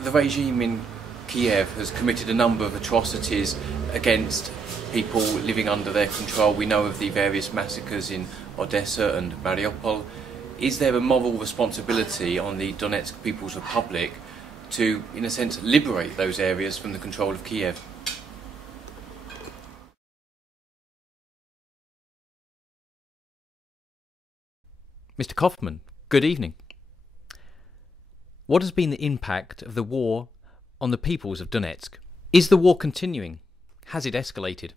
The regime in Kiev has committed a number of atrocities against people living under their control. We know of the various massacres in Odessa and Mariupol. Is there a moral responsibility on the Donetsk People's Republic to, in a sense, liberate those areas from the control of Kiev? Mr. Kaufman, good evening. What has been the impact of the war on the peoples of Donetsk? Is the war continuing? Has it escalated?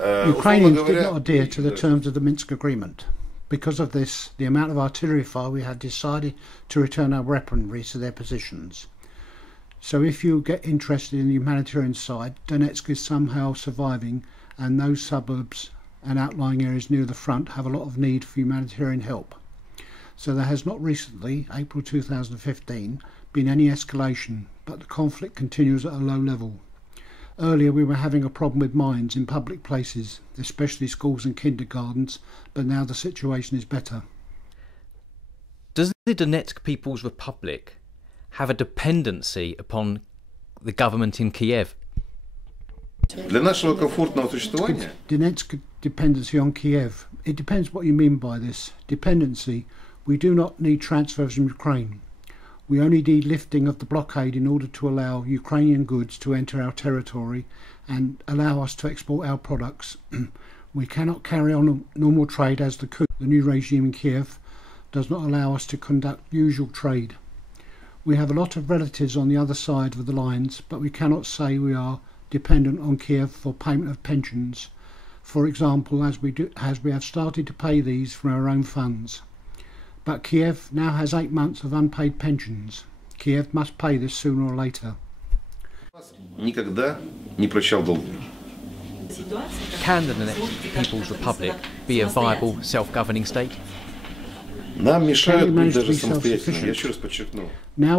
Ukrainians did not adhere to the terms of the Minsk agreement. Because of this, the amount of artillery fire, we have decided to return our weaponry to their positions. So if you get interested in the humanitarian side, Donetsk is somehow surviving, and those suburbs and outlying areas near the front have a lot of need for humanitarian help. So there has not recently, April 2015, been any escalation, but the conflict continues at a low level. Earlier we were having a problem with mines in public places, especially schools and kindergartens, but now the situation is better. Does the Donetsk People's Republic have a dependency upon the government in Kiev? Donetsk dependency on Kiev. It depends what you mean by this. Dependency. We do not need transfers from Ukraine. We only need lifting of the blockade in order to allow Ukrainian goods to enter our territory and allow us to export our products. We cannot carry on normal trade as the new regime in Kiev does not allow us to conduct usual trade. We have a lot of relatives on the other side of the lines, but we cannot say we are dependent on Kiev for payment of pensions, for example, as we have started to pay these from our own funds. But Kiev now has 8 months of unpaid pensions. Kiev must pay this sooner or later. Can the Donetsk People's Republic be a viable self-governing state? Now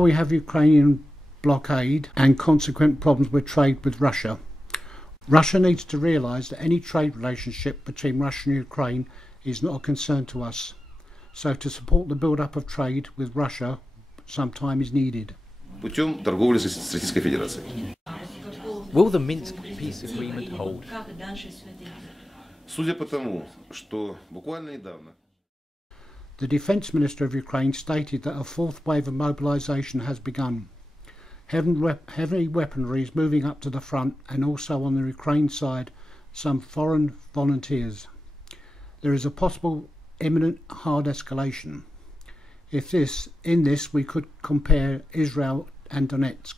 we have Ukrainian blockade and consequent problems with trade with Russia. Russia needs to realise that any trade relationship between Russia and Ukraine is not a concern to us. So to support the build-up of trade with Russia, some time is needed. Will the Minsk peace agreement hold? The Defence Minister of Ukraine stated that a fourth wave of mobilisation has begun. Heavy weaponry is moving up to the front, and also on the Ukraine side some foreign volunteers. There is a possible imminent hard escalation. In this we could compare Israel and Donetsk.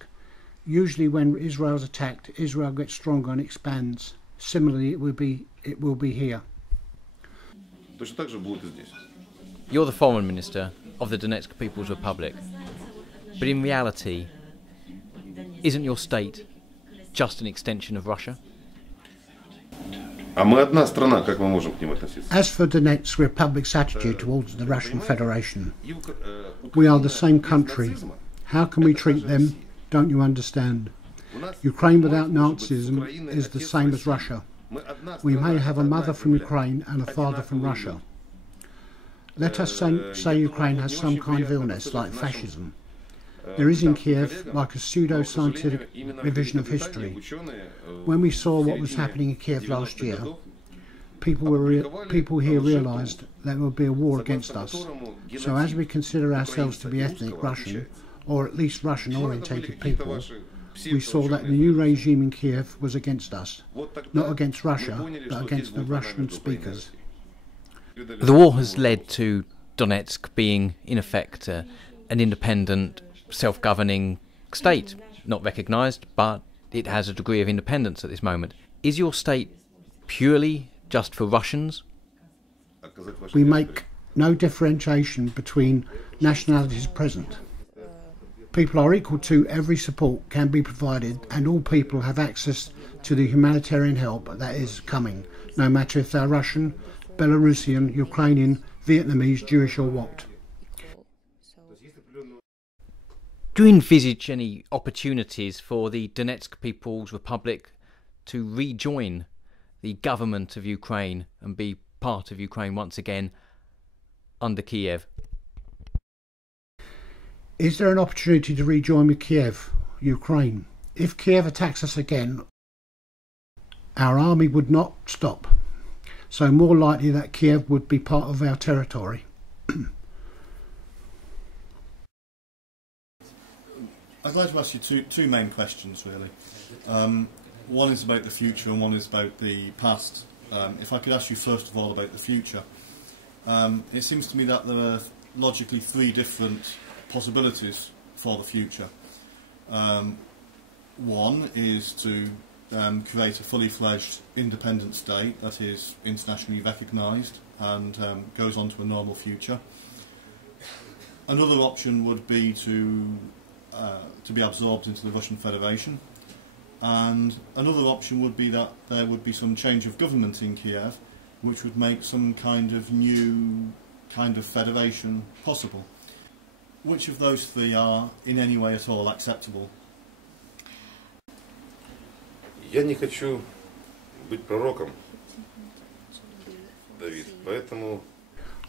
Usually when Israel is attacked, Israel gets stronger and expands. Similarly, it will be here. You're the ForMin Minister of the Donetsk People's Republic, but in reality, isn't your state just an extension of Russia? As for Donetsk Republic's attitude towards the Russian Federation, we are the same country. How can we treat them? Don't you understand? Ukraine without Nazism is the same as Russia. We may have a mother from Ukraine and a father from Russia. Let us say Ukraine has some kind of illness, like fascism. There is in Kiev like a pseudo-scientific revision of history. When we saw what was happening in Kiev last year, people here realised there would be a war against us. So as we consider ourselves to be ethnic Russian, or at least Russian-orientated people, we saw that the new regime in Kiev was against us, not against Russia, but against the Russian speakers. The war has led to Donetsk being, in effect, an independent, self-governing state, not recognised, but it has a degree of independence at this moment. Is your state purely just for Russians? We make no differentiation between nationalities present. People are equal to, every support can be provided, and all people have access to the humanitarian help that is coming, no matter if they're Russian, Belarusian, Ukrainian, Vietnamese, Jewish or what. Do you envisage any opportunities for the Donetsk People's Republic to rejoin the government of Ukraine and be part of Ukraine once again under Kiev? Is there an opportunity to rejoin with Kiev, Ukraine? If Kiev attacks us again, our army would not stop, so more likely that Kiev would be part of our territory. I'd like to ask you two main questions, really. One is about the future and one is about the past. If I could ask you first of all about the future. It seems to me that there are logically three different possibilities for the future. One is to create a fully fledged independent state that is internationally recognised and goes on to a normal future. Another option would be to be absorbed into the Russian Federation, and another option would be that there would be some change of government in Kiev which would make some kind of new kind of federation possible. Which of those three are in any way at all acceptable? Я не хочу быть пророком, Давид, поэтому...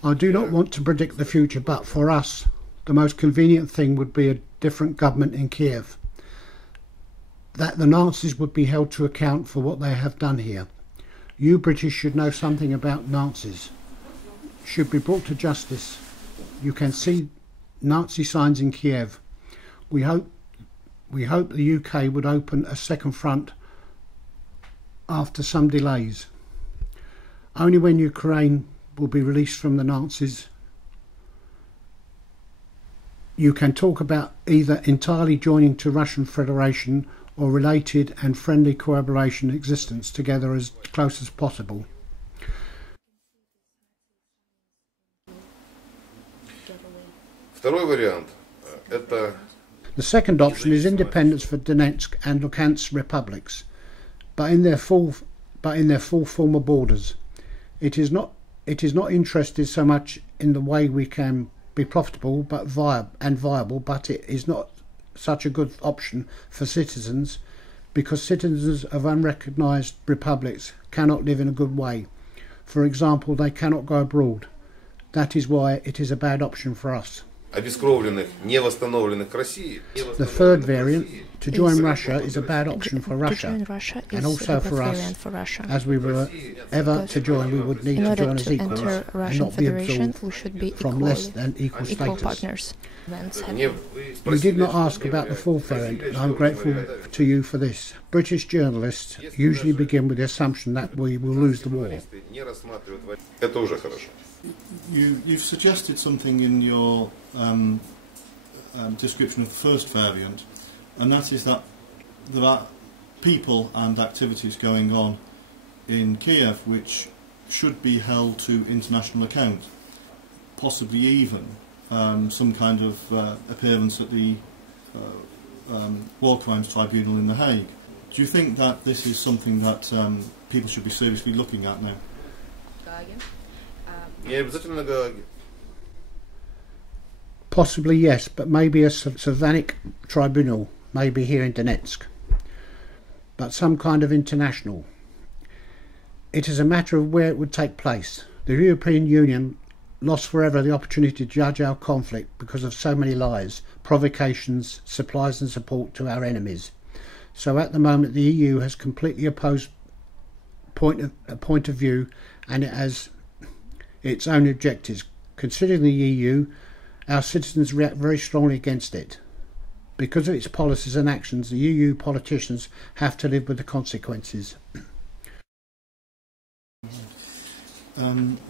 I do not want to predict the future, but for us, the most convenient thing would be a different government in Kiev. That the Nazis would be held to account for what they have done here. You British should know something about Nazis. Should be brought to justice. You can see Nazi signs in Kiev. We hope the UK would open a second front after some delays. Only when Ukraine will be released from the Nazis, you can talk about either entirely joining to Russian Federation or related and friendly collaboration existence together as close as possible. Второй вариант – это... The second option is independence for Donetsk and Luhansk republics, but in their full former borders. It is not interested so much in the way we can be profitable but viable, but it is not such a good option for citizens, because citizens of unrecognised republics cannot live in a good way. For example, they cannot go abroad. That is why it is a bad option for us. обескровленных, не восстановленных России. The third variant, to join Russia, is a bad option for Russia, and also for us, as we were ever to join, we would need to join as equals and not be absorbed from less than equal status. You did not ask about the fourth variant, and I'm grateful to you for this. British journalists usually begin with the assumption that we will lose the war. Это уже хорошо. You've suggested something in your description of the first variant, and that is that there are people and activities going on in Kiev which should be held to international account, possibly even some kind of appearance at the War Crimes Tribunal in The Hague. Do you think that this is something that people should be seriously looking at now? Не обязательно на Гааге. Possibly yes, but maybe a Slavonic tribunal, maybe here in Donetsk, but some kind of international. It is a matter of where it would take place. The European Union lost forever the opportunity to judge our conflict because of so many lies, provocations, supplies and support to our enemies. So at the moment the EU has completely opposed point of view, and it has its own objectives. Considering the EU, our citizens react very strongly against it. Because of its policies and actions, the EU politicians have to live with the consequences.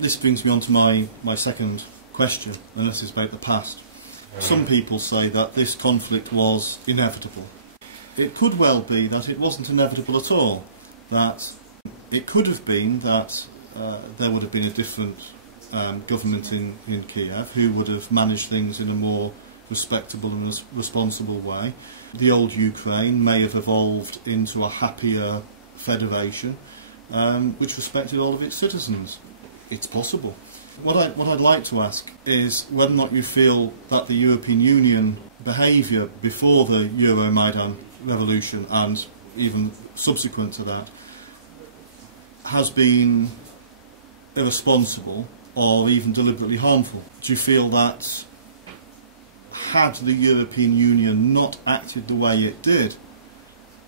This brings me on to my second question, and this is about the past. Some people say that this conflict was inevitable. It could well be that it wasn't inevitable at all, that it could have been that there would have been a different government in Kiev who would have managed things in a more respectable and responsible way. The old Ukraine may have evolved into a happier federation which respected all of its citizens. It's possible. What I'd like to ask is whether or not you feel that the European Union behaviour before the Euromaidan revolution and even subsequent to that has been irresponsible or even deliberately harmful. Do you feel that had the European Union not acted the way it did,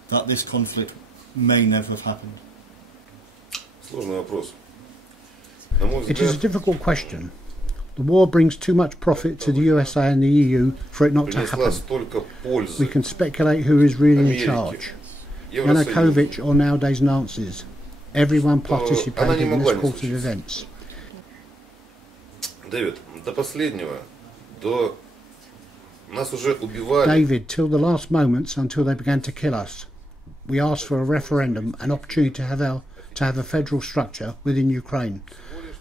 that this conflict may never have happened? Сложный вопрос. It is a difficult question. The war brings too much profit to the USA and the EU for it not to happen. We can speculate who is really in charge. Yanukovych or nowadays Nazis. Everyone participated in this course of events. David, до последнего, до нас уже убивали. David, till the last moments, until they began to kill us, we asked for a referendum, an opportunity to have a federal structure within Ukraine.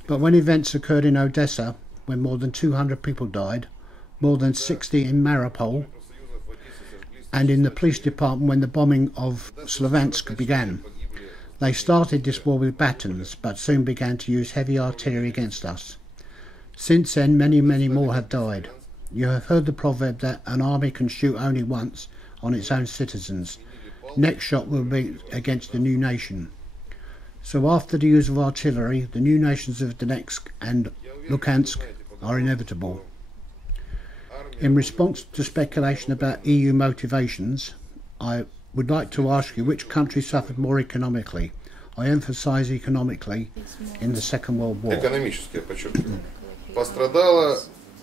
But when events occurred in Odessa, when more than 200 people died, more than 60 in Mariupol, and in the police department when the bombing of Sloviansk began, they started this war with batons, but soon began to use heavy artillery against us. Since then, many more have died. You have heard the proverb that an army can shoot only once on its own citizens. Next shot will be against the new nation. So after the use of artillery, the new nations of Donetsk and Luhansk are inevitable. In response to speculation about EU motivations, I would like to ask you which country suffered more economically. I emphasise economically in the Second World War. Экономически, я подчеркиваю. Пострадала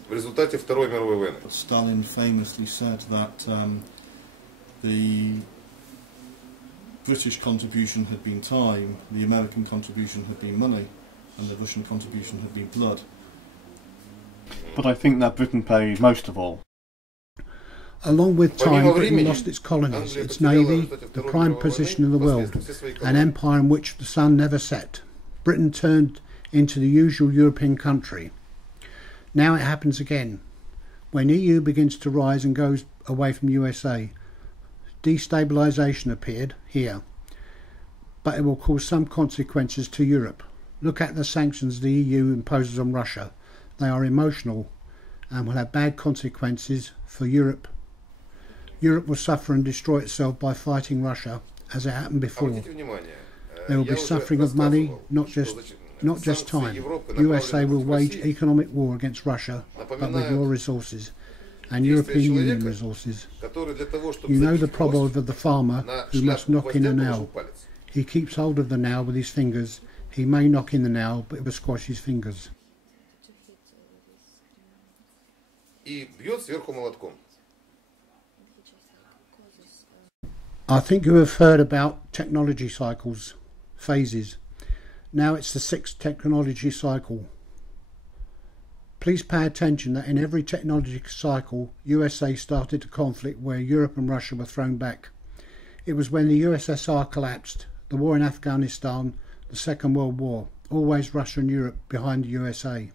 в результате Второй мировой войны. Stalin famously said that the British contribution had been time, the American contribution had been money, and the Russian contribution had been blood. But I think that Britain paid most of all. Along with time, Britain lost its colonies, its navy, the prime position in the world, an empire in which the sun never set. Britain turned into the usual European country. Now it happens again. When EU begins to rise and goes away from USA, destabilisation appeared here, but it will cause some consequences to Europe. Look at the sanctions the EU imposes on Russia. They are emotional and will have bad consequences for Europe. Europe will suffer and destroy itself by fighting Russia, as it happened before. There will be suffering of money, not just time. USA will wage economic war against Russia, but with your resources and European Union resources. You know the proverb of the farmer who must knock in a nail. He keeps hold of the nail with his fingers. He may knock in the nail, but it will squash his fingers. I think you have heard about technology cycles, phases. Now it's the 6th technology cycle. Please pay attention that in every technology cycle, USA started a conflict where Europe and Russia were thrown back. It was when the USSR collapsed, the war in Afghanistan, the Second World War, always Russia and Europe behind the USA.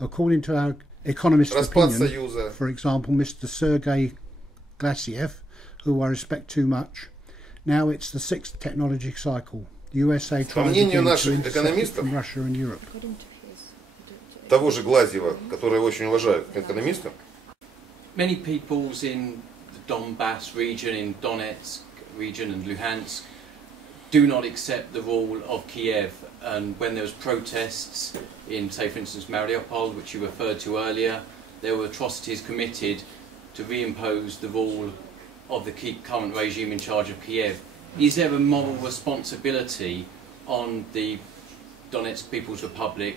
According to our economist opinion, for example, Mr. Sergei Glassiev, who I respect too much, now it's the 6th technology cycle. The USA tries again to intercept from Russia and Europe. Того же Глазьева, которого очень уважаю, экономиста. Many peoples in the Donbass region, in Donetsk region and Luhansk, do not accept the rule of Kiev. And when there was protests in, say for instance, Mariupol, which you referred to earlier, there were atrocities committed to reimpose the rule of the current regime in charge of Kiev. Is there a moral responsibility on the Donetsk People's Republic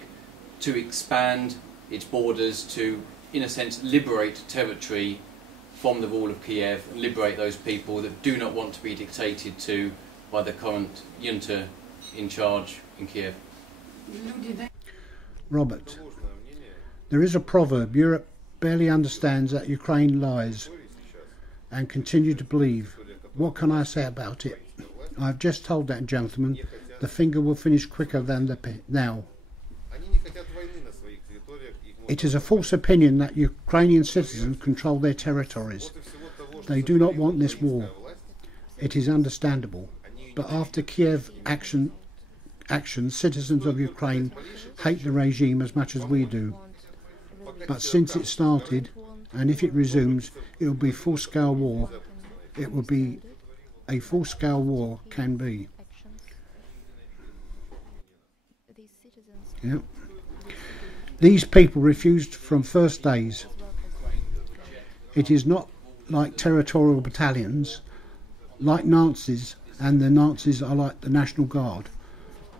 to expand its borders to, in a sense, liberate territory from the rule of Kiev and liberate those people that do not want to be dictated to by the current junta in charge in Kiev? Robert, there is a proverb: Europe barely understands that Ukraine lies and continue to believe. What can I say about it? I've just told that gentleman the finger will finish quicker than the now. It is a false opinion that Ukrainian citizens control their territories. They do not want this war. It is understandable. But after Kiev action, citizens of Ukraine hate the regime as much as we do. But since it started, and if it resumes, it will be full-scale war. It will be a full-scale war can be. Yep. These people refused from first days. It is not like territorial battalions, like Nazis, and the Nazis are like the National Guard.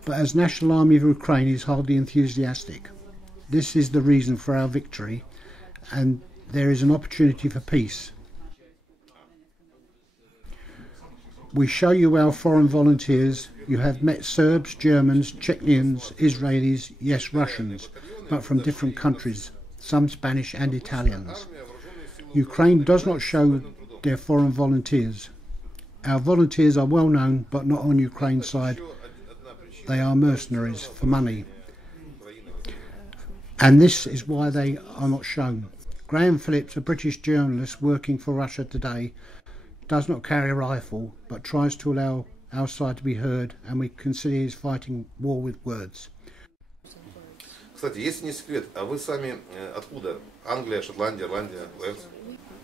But as National Army of Ukraine is hardly enthusiastic. This is the reason for our victory, and there is an opportunity for peace. We show you our foreign volunteers. You have met Serbs, Germans, Czechnians, Israelis, yes, Russians, but from different countries, some Spanish and Italians. Ukraine does not show their foreign volunteers. Our volunteers are well known, but not on Ukraine's side. They are mercenaries for money. And this is why they are not shown. Graham Phillips, a British journalist working for Russia Today, does not carry a rifle, but tries to allow our side to be heard, and we consider he is fighting war with words. Кстати, если не секрет, а вы сами откуда? Англия, Шотландия, Ирландия, Уэльс?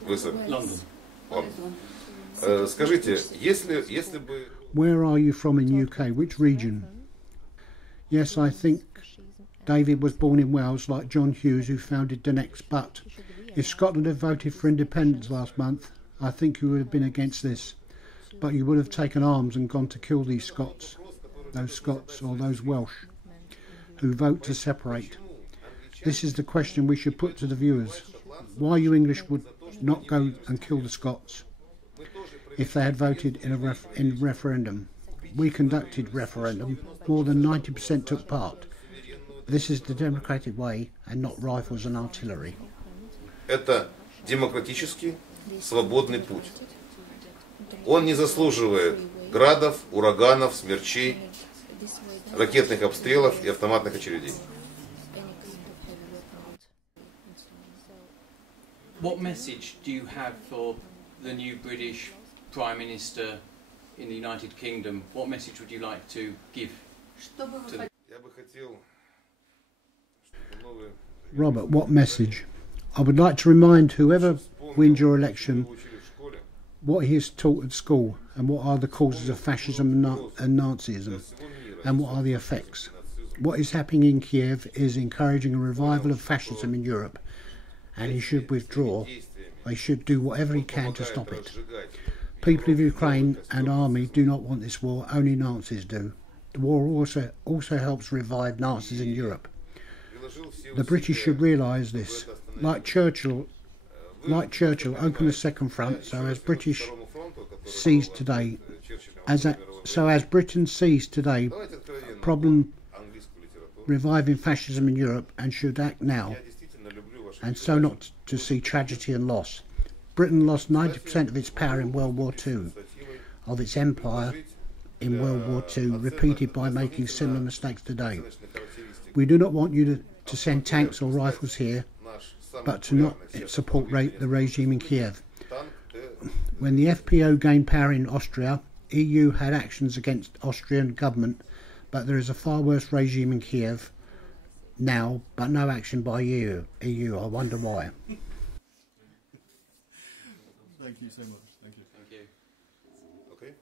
Вы сами? Лондон. Скажите, если бы... Where are you from in UK? Which region? Yes, I think David was born in Wales, like John Hughes, who founded Donetsk, but if Scotland had voted for independence last month, I think you would have been against this. But you would have taken arms and gone to kill these Scots or those Welsh, who vote to separate. This is the question we should put to the viewers. Why you English would not go and kill the Scots if they had voted in a referendum. We conducted referendum. More than 90% took part. This is the democratic way and not rifles and artillery. Это демократический, свободный путь. Он не заслуживает градов, ураганов, смерчей, ракетных обстрелов и автоматных очередей. What message do you have for the new British Prime Minister in the United Kingdom? What message would you like to give to the... Robert, what message? I would like to remind whoever wins your election what he is taught at school and what are the causes of fascism and Nazism and what are the effects. What is happening in Kiev is encouraging a revival of fascism in Europe, and he should withdraw. They should do whatever he can to stop it. People of Ukraine and army do not want this war, only Nazis do. The war also helps revive Nazis in Europe. The British should realise this. Like Churchill, open the second front so as Britain sees today problem reviving fascism in Europe, and should act now, and so not to see tragedy and loss. Britain lost 90% of its power in World War II, of its empire in World War II, repeated by making similar mistakes today. We do not want you to send tanks or rifles here, but to not support the regime in Kiev. When the FPO gained power in Austria, EU had actions against Austrian government, but there is a far worse regime in Kiev now, but no action by EU. I wonder why. Thank you so much. Thank you. Thank you. Okay.